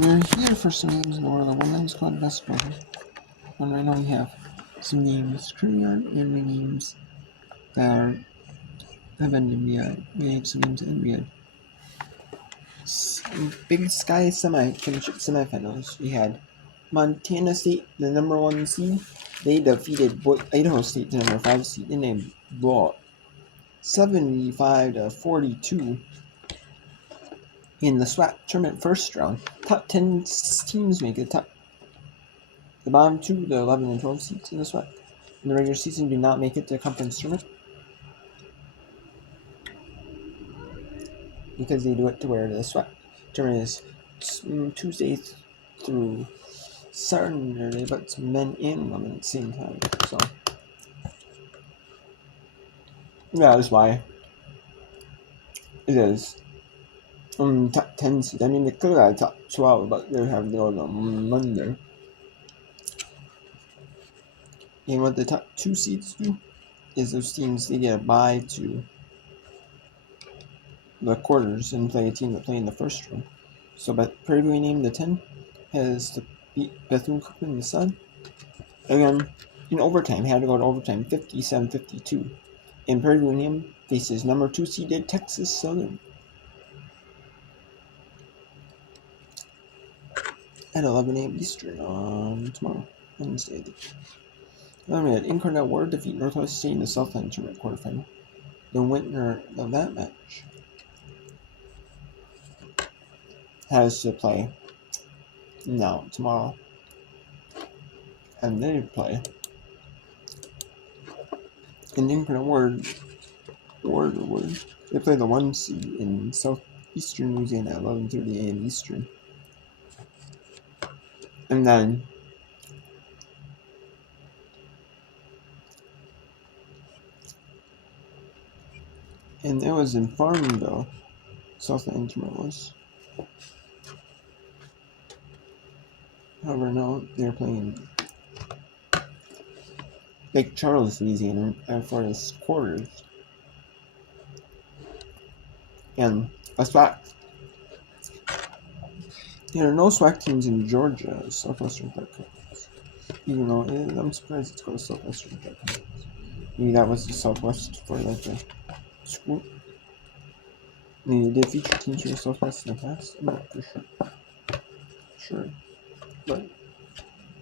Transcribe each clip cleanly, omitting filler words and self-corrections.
We're here for some games in the world of women's college basketball. And right now we have some games currently on and the games that have ended. We have some games that ended. Big Sky championship semifinals. We had Montana State, the number 1 seed. They defeated Idaho State, the number 5 seed, and they blew 75-42 in the SWAC tournament first round. Top 10 teams make it. The bottom 2, the 11 and 12 seeds in the SWAC in the regular season, do not make it to the conference tournament because they do it to where the SWAC tournament is Tuesday through Saturday, but it's men and women at the same time. So yeah, that's why it is top 10 seeds. I mean, they could have top 12, but they have to go on Monday. And what the top 2 seeds do is those teams, they get a bye to the quarters and play a team that play in the first round. So, but Prairie View named the 10 has to beat Bethune-Cookman in the Sun. Again, in overtime, had to go to overtime, 57-52. And Prairie View faces number 2 seeded Texas Southern at 11 a.m. Eastern on tomorrow, Wednesday. Then we had Incarnate Ward defeat Northwest State in the Southland Tournament quarterfinal. The winner of that match has to play now tomorrow, and they play in Incarnate Ward. They play the 1 seed in southeastern Louisiana at 11:30 a.m. Eastern, and then it was in Farmville, Southland tournament was. However, now they're playing Lake Charles, Louisiana, for its quarters. And a SWAC. There are no SWAC teams in Georgia, Southwestern Clark County. Even though I'm surprised it's called Southwestern Clark County. Maybe that was the Southwest for like the school. Maybe they did feature teams from the Southwest in the past. I'm not for sure. But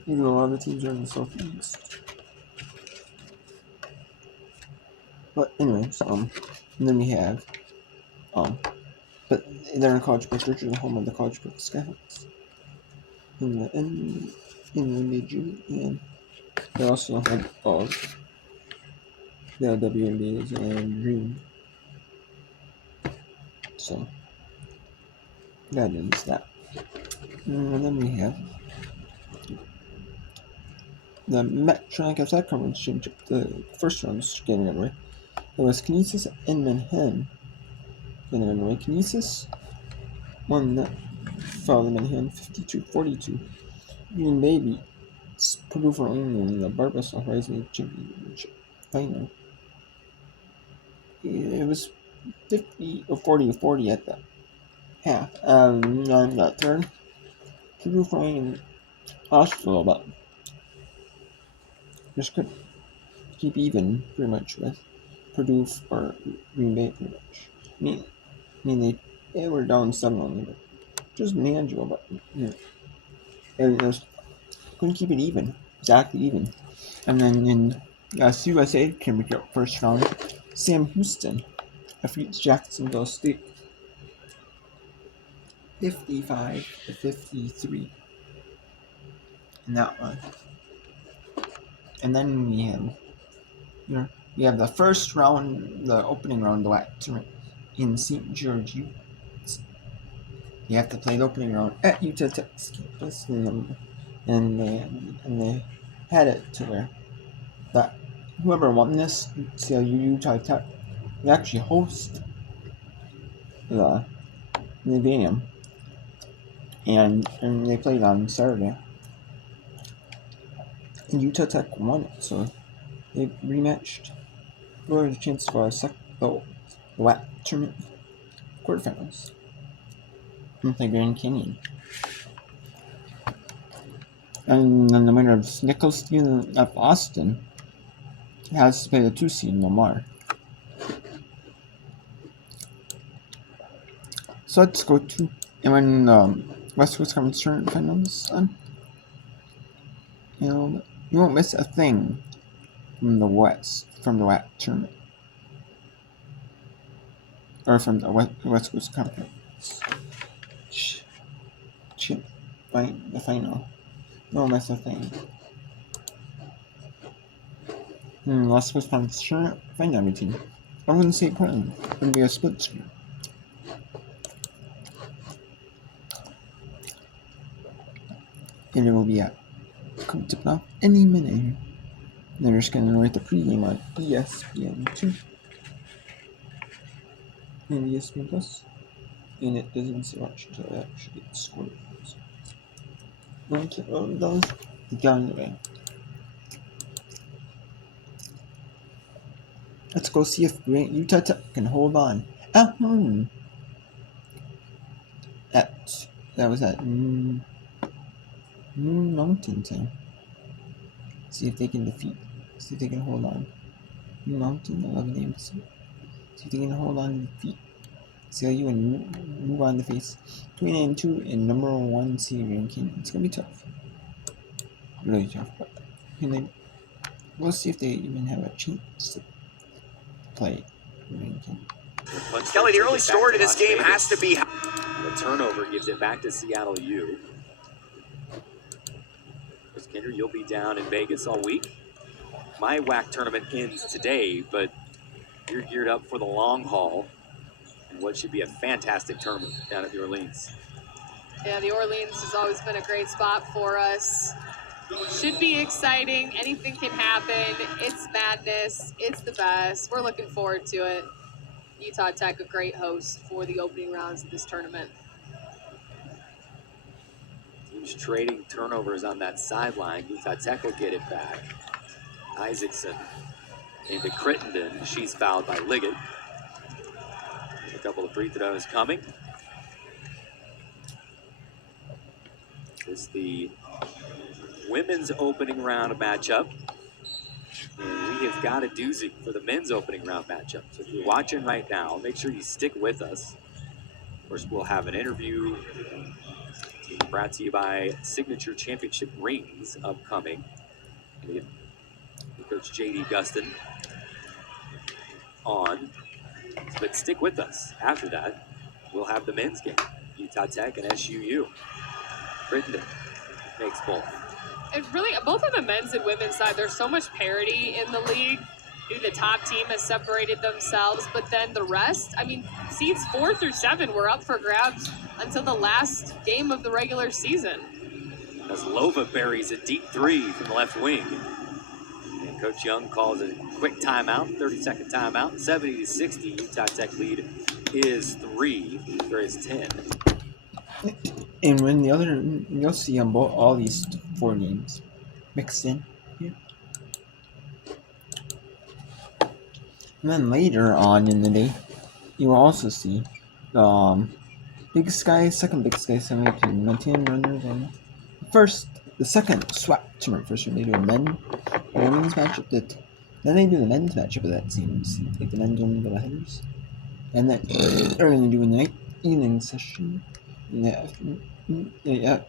even though a lot of the teams are in the Southeast. But anyways, and then we have but they're in College Park. They're the home of the College Park Skyhawks in the NBA June, and they also have the WNBA's Dream. So that is that. And then we have the Medtronic Athletic Conference Championship. The first round is getting underway. It was Canisius and Manhattan getting underway. Canisius won that foul in Manhattan 52-42. Green Bay beat Purdue for only in the Barbasol Horizon Championship final. It was 40-40 at the half. On that third, Purdue flying lost a little, but just could keep even pretty much with Purdue or Green Bay pretty much. I mean they were down 7 only, but just manageable. But and just couldn't keep it even, exactly even. And then in CUSA Championship first round, Sam Houston defeats Jacksonville State 55-53 in that one. And then we have the first round, the opening round, the WAC tournament in St. George. You have to play the opening round at Utah Tech's campus, and they had it to where that whoever won this, Utah Tech, would actually host the game, and they played on Saturday, and Utah Tech won it, so they rematched for a chance for the WAC tournament quarterfinals and play Grand Canyon. And then the winner of Nicholson of Austin has to play the 2 seed Lamar. So let's go to and when West Coast Conference Tournament finals on. You won't miss a thing from the WAC tournament. Or from the West Coast Conference. The final. You won't miss a thing. West Coast Conference Tournament final routine. I wouldn't say Portland. It would be a split screen. And it will be at tipping off any minute. They're just going to write the pregame on ESPN2 and ESPN Plus, and it doesn't say watch until it actually gets scored. Okay, well, those down the way. Let's go see if Utah Tech can hold on at home. That was at Moon Mountain time. See if they can hold on. Moon Mountain, 11 a.m. See if they can hold on and defeat CLU and move on to face 29-2 and number 1 seed ranking. It's gonna be tough, really tough. But we'll see if they even have a chance to play ranking. Kelly, the early story to this game has to be the turnover gives it back to Seattle U. Chris Kinder, you'll be down in Vegas all week. My WAC tournament ends today, but you're geared up for the long haul and what should be a fantastic tournament down at New Orleans. Yeah, the Orleans has always been a great spot for us. Should be exciting. Anything can happen. It's madness. It's the best. We're looking forward to it. Utah Tech, a great host for the opening rounds of this tournament. Teams trading turnovers on that sideline. Utah Tech will get it back. Isaacson into Crittenden. She's fouled by Liggett. A couple of free throws coming. It's the women's opening round matchup. And we have got a doozy for the men's opening round matchup. So if you're watching right now, make sure you stick with us. Of course, we'll have an interview brought to you by Signature Championship Rings upcoming. We have Coach J.D. Gustin on. But stick with us. After that, we'll have the men's game. Utah Tech and SUU. Crittenden makes both. And really, both on the men's and women's side, there's so much parity in the league. The top team has separated themselves, but then the rest, I mean, seeds 4 through 7 were up for grabs until the last game of the regular season. As Lova buries a deep 3 from the left wing. And Coach Young calls a quick timeout, 30-second timeout. 70-60, Utah Tech lead is 3. There is 10. And when you'll see on all these 4 games mixed in here. And then later on in the day, you will also see the Big Sky, second Big Sky semi between Montana runners and the second SWAC tournament. First, they do a women's matchup. Then they do the men's matchup of that seems like the men's only go headers, and then they're going to do a evening session in the afternoon,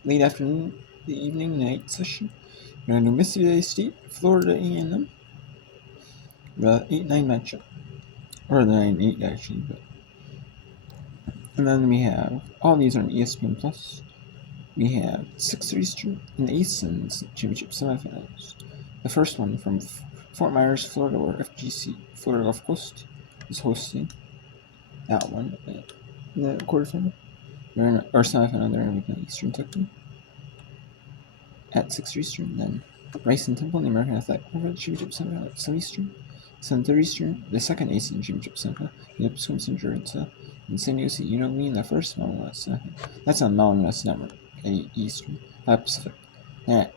late afternoon, the evening night session. We're going to do Mississippi State, Florida A&M, the 8-9 matchup, or the 9-8 actually, but. And then we have all these are on ESPN Plus. We have 6:30 Eastern in the Eastern Championship semifinals. The first one from Fort Myers, Florida, where FGC Florida Gulf Coast is hosting that one in the quarterfinal. Or semifinal, they're going to be playing Eastern Kentucky at 6:30 Eastern. Then Rice and Temple in the American Athletic Conference Championship semifinal at 7 Eastern. 7:30 Eastern, the second ACN Championship semifinal. Lipscomb Central and San Diego State Unity in the first Mountain West semifinal. That's on Mountain West Network at 8 Eastern, Pacific. And at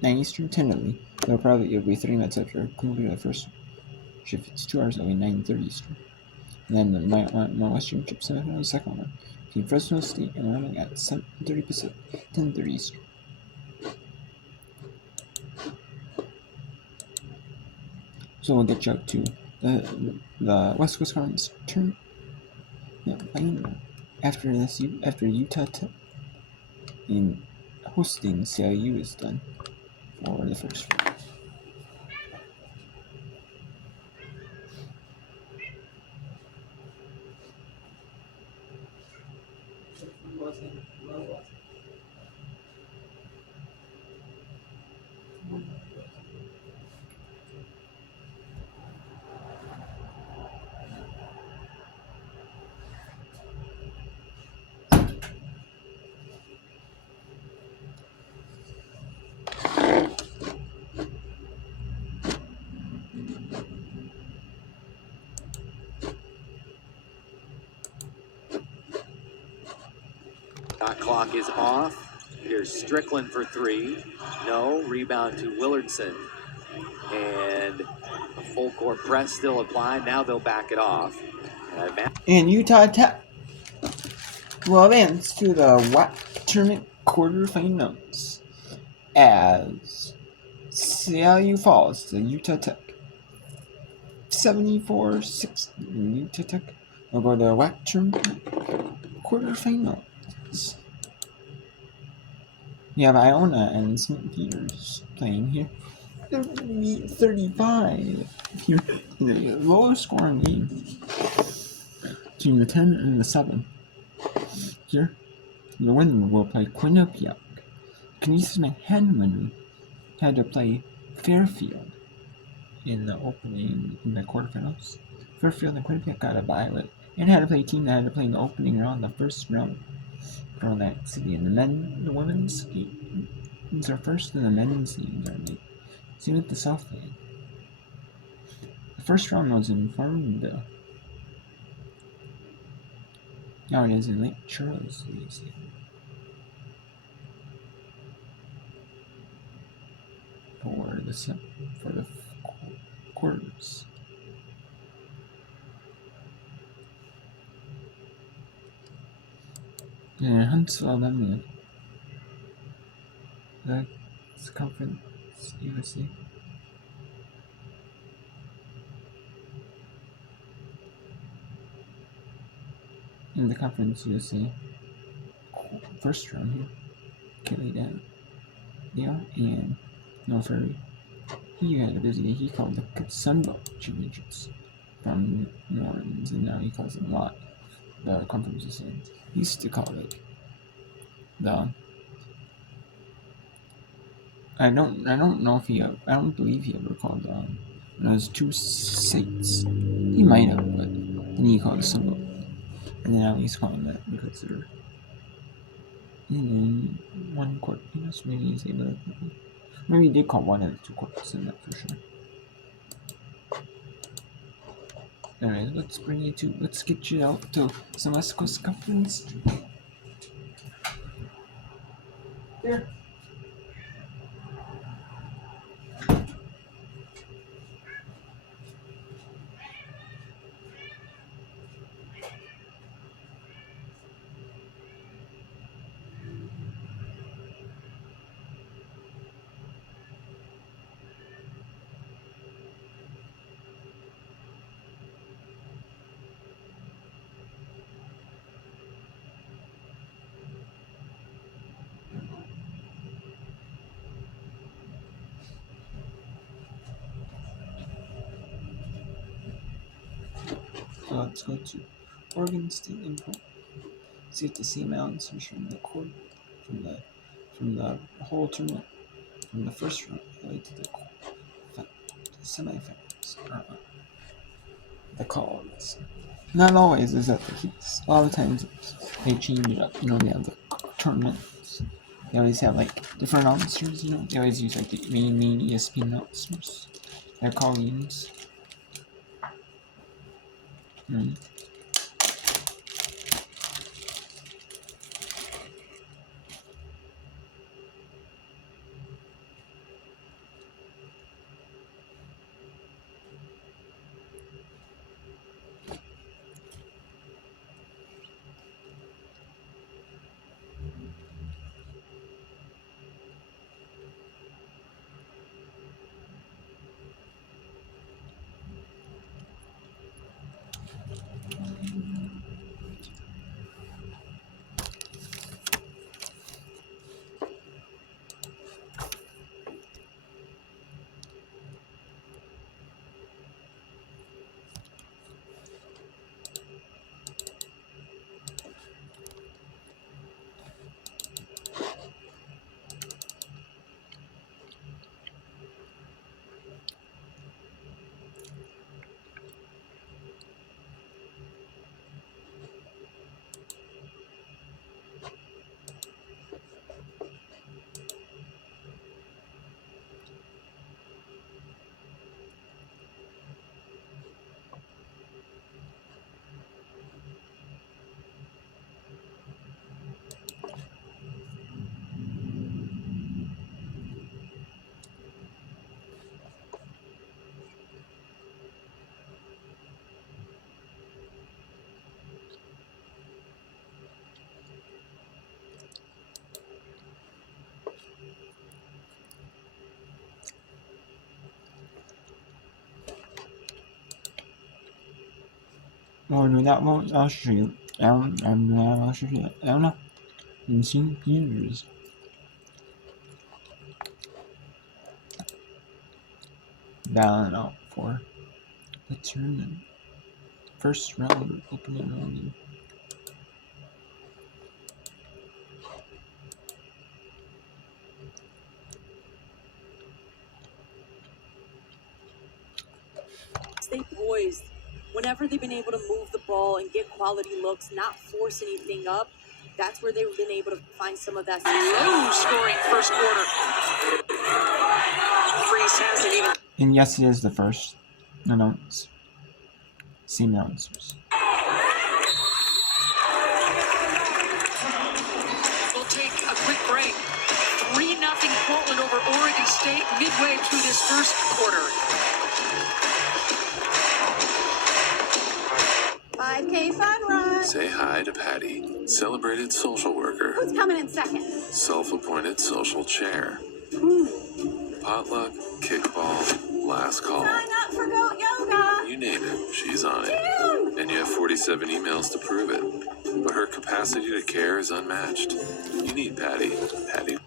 9 Eastern, tentatively, it'll be 30 minutes after concluding the first shift. It's 2 hours away, 9:30 Eastern. And then the Mountain West Championship semifinal, the second one, between Fresno State and Wyoming at 7:30 Pacific, 10:30 Eastern. So we'll get you up to the West Coast Conference turn. Yeah, final. After Utah in hosting CIU is done for the first round. Shot clock is off. Here's Strickland for three. No. Rebound to Willardson. And a full court press still applied. Now they'll back it off. And Utah Tech will advance to the WAC tournament quarterfinals as CIU falls to Utah Tech 74-6. Utah Tech will go to the WAC tournament quarterfinals. You have Iona and St. Peter's playing here. 35 here in the lower scoring game between the 10 and the 7. Here, the winner will play Quinnipiac. Canisius Manhattan winner had to play Fairfield in the quarterfinals. Fairfield and Quinnipiac got a bye and had to play a team that had to play in the opening round, the first round for that city. And the women's games are first, and the men's games are late. Same with the Southland. The first round was in Farmville. Now it is in Lake Charles, Louisiana. For the quarters. And Huntsville, Alabama. That's Conference USA. In the Conference USA first round here, Kelly down. Yeah, and no Ferry. He had a busy day. He called the Sunbelt Championships from New Orleans, and now he calls them a lot. The Conference USA. He used to call it the. I don't believe he ever called those two sites. He might have, but then he called it Sunbelt. And then now he's calling that because they're in one court. Maybe he's able to. Maybe he did call one of the two courts in that for sure. Anyways, let's get you out to some West Coast Conference. There. So let's go to Oregon State Import. See if the same answers from the court, from the whole tournament, from the first round all the way to the semifinals. The calls. Not always is that the case. A lot of times they change it up. They have the tournaments. They always have like different announcers. They always use like the main ESPN announcers. Their call games. 我知道我要是in St. Peter's. Ballot out for the tournament. First round opening round. Stay poised. Whenever they've been able to move the ball and get quality looks, not force anything up, that's where they've been able to find some of that Low scoring first quarter. Freeze hasn't even. And yes, it is the first announce. Same announcers. We'll take a quick break. 3-0 Portland over Oregon State midway through this first quarter. 5K fun run. Say hi to Patty, celebrated social worker, Who's coming in second? self-appointed social chair, potluck, kickball, last call. Sign up for goat yoga. You name it, she's on it. And you have 47 emails to prove it. But her capacity to care is unmatched. You need Patty. Patty.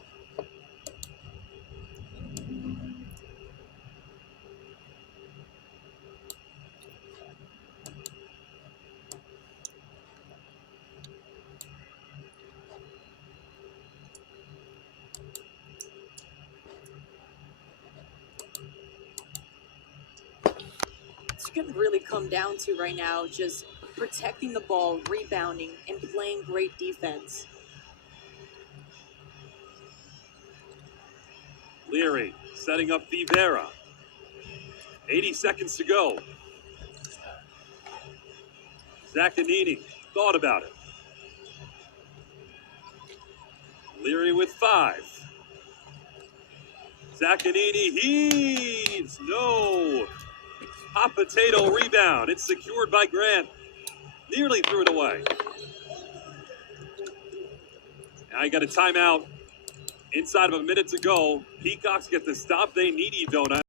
it's going to really come down to right now just protecting the ball, rebounding, and playing great defense. Leary setting up Vivera. 80 seconds to go. Zaccanini thought about it. Leary with 5. Zaccanini heaves. No. Hot potato rebound. It's secured by Grant. Nearly threw it away. Now you got a timeout. Inside of a minute to go. Peacocks get the stop they need, Edona.